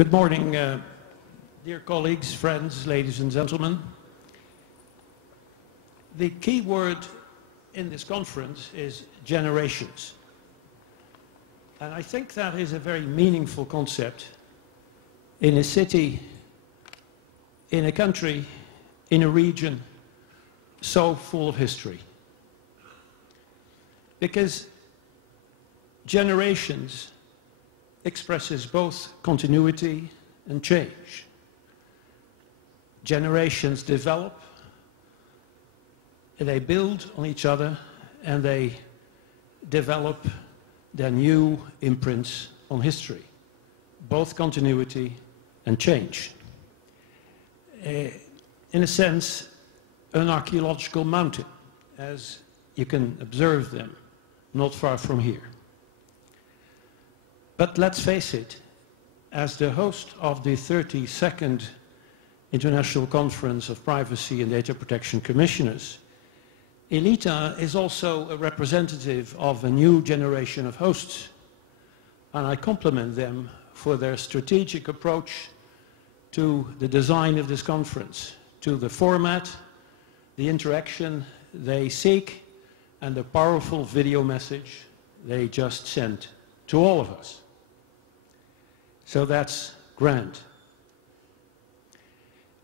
Good morning, dear colleagues, friends, ladies and gentlemen. The key word in this conference is generations. And I think that is a very meaningful concept in a city, in a country, in a region so full of history. Because generations expresses both continuity and change. Generations develop, they build on each other, and they develop their new imprints on history, both continuity and change. In a sense, an archaeological mountain, as you can observe them not far from here. But let's face it, as the host of the 32nd International Conference of Privacy and Data Protection Commissioners, ILITA is also a representative of a new generation of hosts, and I compliment them for their strategic approach to the design of this conference, to the format, the interaction they seek, and the powerful video message they just sent to all of us. So that's grand.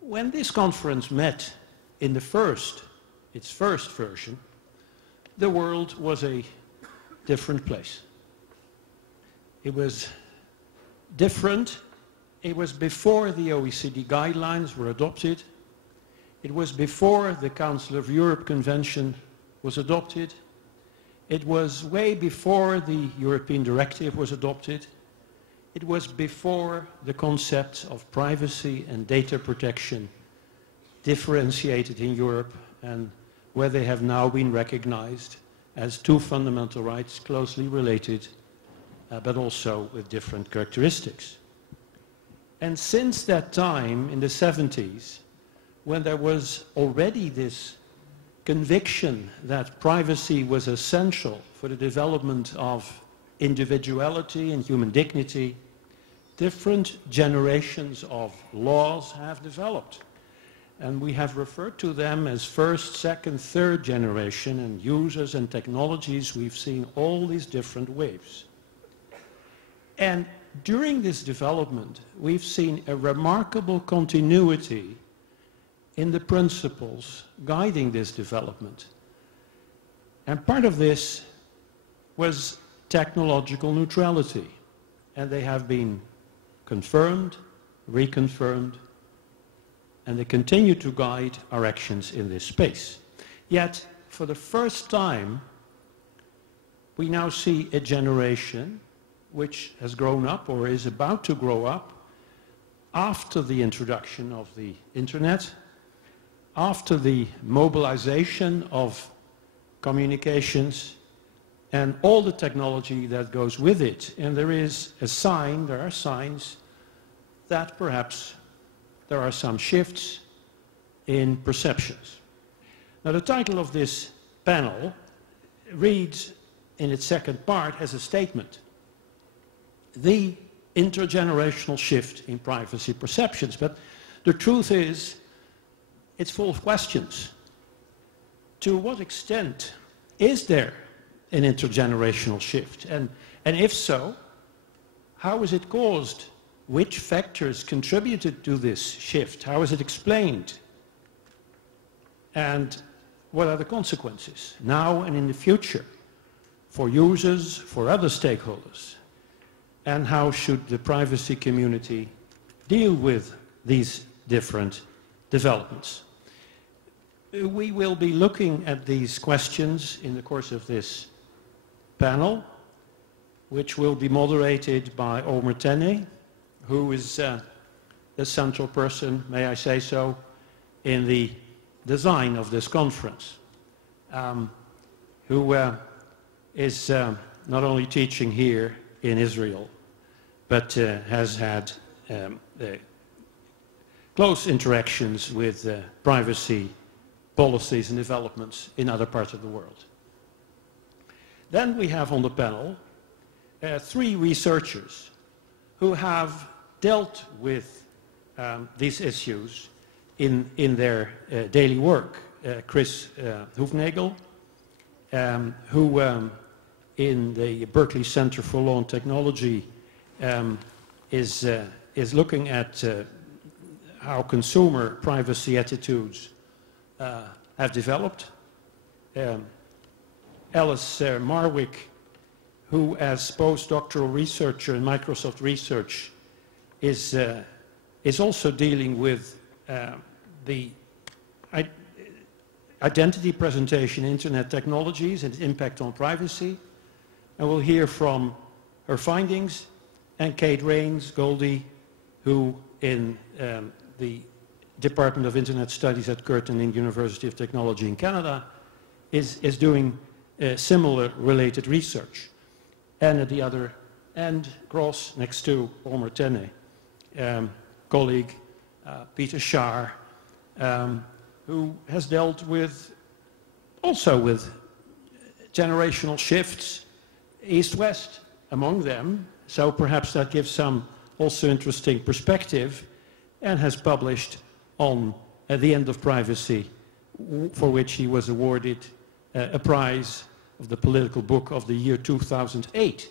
When this conference met in its first version, the world was a different place. It was different. It was before the OECD guidelines were adopted. It was before the Council of Europe Convention was adopted. It was way before the European Directive was adopted. It was before the concepts of privacy and data protection differentiated in Europe, and where they have now been recognized as two fundamental rights closely related, but also with different characteristics. And since that time, in the 70s, when there was already this conviction that privacy was essential for the development of individuality and human dignity, different generations of laws have developed. And we have referred to them as first, second, third generation, and users and technologies. We've seen all these different waves. And during this development, we've seen a remarkable continuity in the principles guiding this development. And part of this was technological neutrality, and they have been confirmed, reconfirmed, and they continue to guide our actions in this space. Yet, for the first time, we now see a generation which has grown up or is about to grow up after the introduction of the internet, after the mobilization of communications, and all the technology that goes with it. And there are signs that perhaps there are some shifts in perceptions. Now, the title of this panel reads in its second part as a statement: the intergenerational shift in privacy perceptions. But the truth is, it's full of questions. To what extent is there an intergenerational shift? And if so, how is it caused? Which factors contributed to this shift? How is it explained? And what are the consequences now and in the future for users, for other stakeholders? And how should the privacy community deal with these different developments? We will be looking at these questions in the course of this panel, which will be moderated by Omer Tenney, who is the central person, may I say so, in the design of this conference, who is not only teaching here in Israel, but has had close interactions with privacy policies and developments in other parts of the world. Then we have on the panel three researchers who have dealt with these issues in their daily work. Chris Hoefnagel, who in the Berkeley Center for Law and Technology is looking at how consumer privacy attitudes have developed. Alice Marwick, who as postdoctoral researcher in Microsoft Research is also dealing with the identity presentation in internet technologies and its impact on privacy. And we'll hear from her findings, and Kate Rains-Goldie, who in the Department of Internet Studies at Curtin University of Technology in Canada is doing similar related research. And at the other end, Gross, next to Omer Tene, colleague Peter Schaar, who has dealt also with generational shifts, East-West among them, so perhaps that gives some also interesting perspective, and has published on the end of privacy, for which he was awarded a prize of the political book of the year 2008.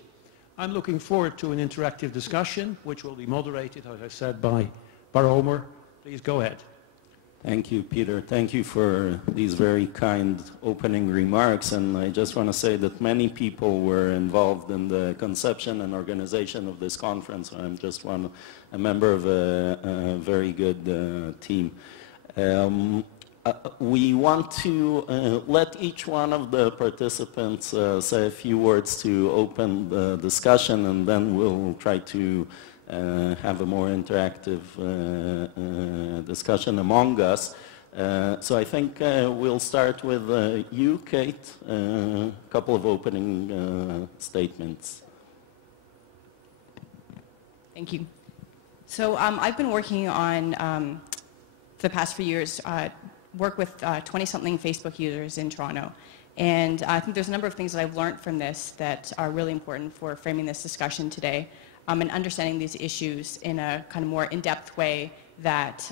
I'm looking forward to an interactive discussion, which will be moderated, as I said, by Omer. Please go ahead. Thank you, Peter. Thank you for these very kind opening remarks. And I just want to say that many people were involved in the conception and organization of this conference. I'm just a member of a very good team. We want to let each one of the participants say a few words to open the discussion, and then we'll try to have a more interactive discussion among us. So I think we'll start with you, Kate, a couple of opening statements. Thank you. So I've been working on, for the past few years, work with 20-something Facebook users in Toronto. And I think there's a number of things that I've learned from this that are really important for framing this discussion today, and understanding these issues in a kind of more in-depth way that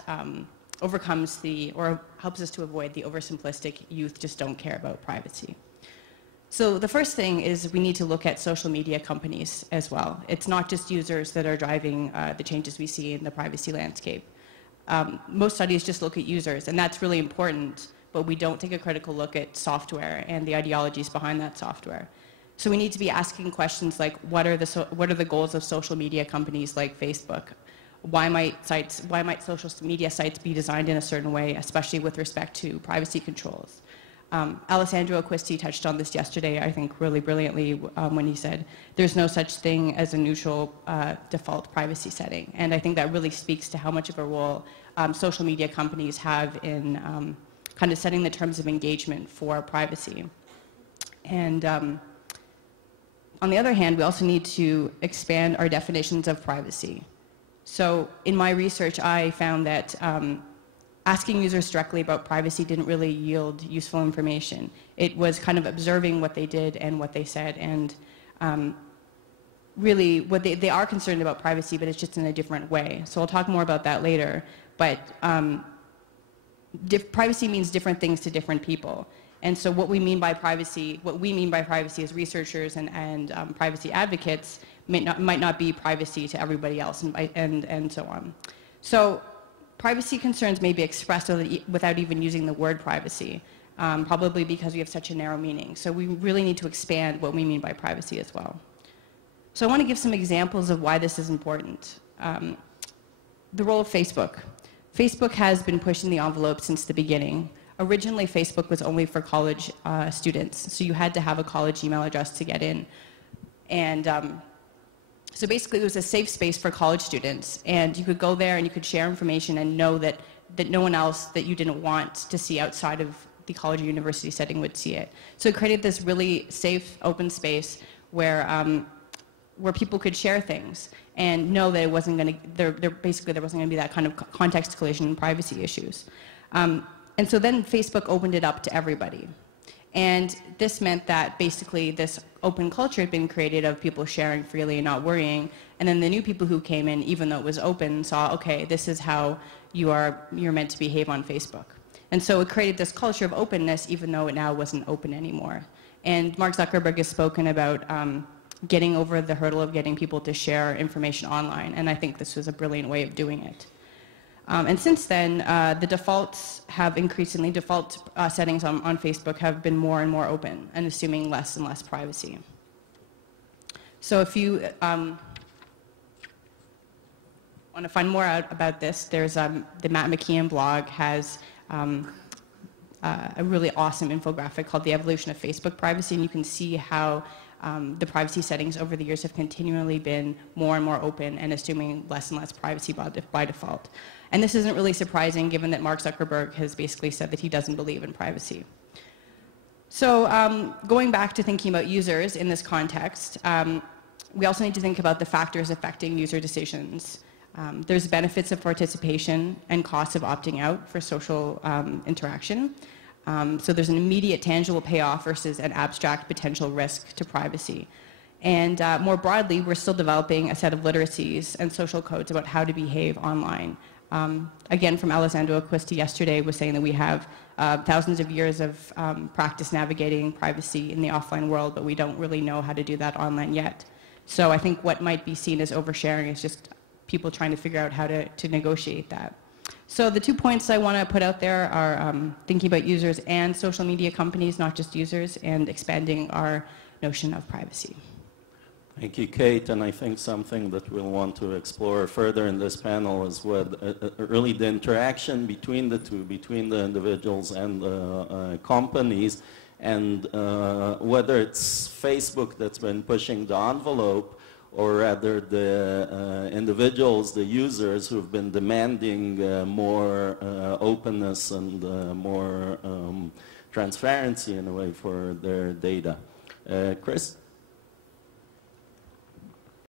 overcomes or helps us to avoid the oversimplistic youth just don't care about privacy. So the first thing is we need to look at social media companies as well. It's not just users that are driving the changes we see in the privacy landscape. Most studies just look at users, and that's really important, but we don't take a critical look at software and the ideologies behind that software. So we need to be asking questions like, what are the goals of social media companies like Facebook? Why might social media sites be designed in a certain way, especially with respect to privacy controls? Alessandro Acquisti touched on this yesterday, I think really brilliantly, when he said there's no such thing as a neutral default privacy setting. And I think that really speaks to how much of a role social media companies have in kind of setting the terms of engagement for privacy. And on the other hand, we also need to expand our definitions of privacy. So in my research, I found that asking users directly about privacy didn't really yield useful information. It was kind of observing what they did and what they said, and really what they are concerned about privacy, but it's just in a different way. So I'll talk more about that later. But privacy means different things to different people. And so what we mean by privacy as researchers and privacy advocates might not be privacy to everybody else, and so on. So privacy concerns may be expressed without even using the word privacy, probably because we have such a narrow meaning. So we really need to expand what we mean by privacy as well. So I want to give some examples of why this is important. The role of Facebook. Facebook has been pushing the envelope since the beginning. Originally, Facebook was only for college students, so you had to have a college email address to get in. And so basically, it was a safe space for college students, and you could go there and you could share information and know that no one else that you didn't want to see outside of the college or university setting would see it. So it created this really safe, open space where people could share things and know that it wasn't going to, basically there wasn't going to be that kind of context collision and privacy issues. And so then Facebook opened it up to everybody. And this meant that basically this open culture had been created of people sharing freely and not worrying. And then the new people who came in, even though it was open, saw, okay, this is how you're meant to behave on Facebook. And so it created this culture of openness, even though it now wasn't open anymore. And Mark Zuckerberg has spoken about getting over the hurdle of getting people to share information online. And I think this was a brilliant way of doing it. And since then, the defaults have increasingly, default settings on Facebook have been more and more open and assuming less and less privacy. So if you want to find more out about this, there's the Matt McKeon blog has a really awesome infographic called The Evolution of Facebook Privacy, and you can see how the privacy settings over the years have continually been more and more open and assuming less and less privacy by default. And this isn't really surprising given that Mark Zuckerberg has basically said that he doesn't believe in privacy. So going back to thinking about users in this context, we also need to think about the factors affecting user decisions. There's benefits of participation and costs of opting out for social interaction. So there's an immediate tangible payoff versus an abstract potential risk to privacy. And more broadly, we're still developing a set of literacies and social codes about how to behave online. Again, from Alessandro Acquisti yesterday was saying that we have thousands of years of practice navigating privacy in the offline world, but we don't really know how to do that online yet. So I think what might be seen as oversharing is just people trying to figure out how to negotiate that. So the 2 points I want to put out there are thinking about users and social media companies, not just users, and expanding our notion of privacy. Thank you, Kate. And I think something that we'll want to explore further in this panel is really the interaction between the two, between the individuals and the companies, and whether it's Facebook that's been pushing the envelope, or rather the individuals, the users who've been demanding more openness and more transparency in a way for their data. Chris?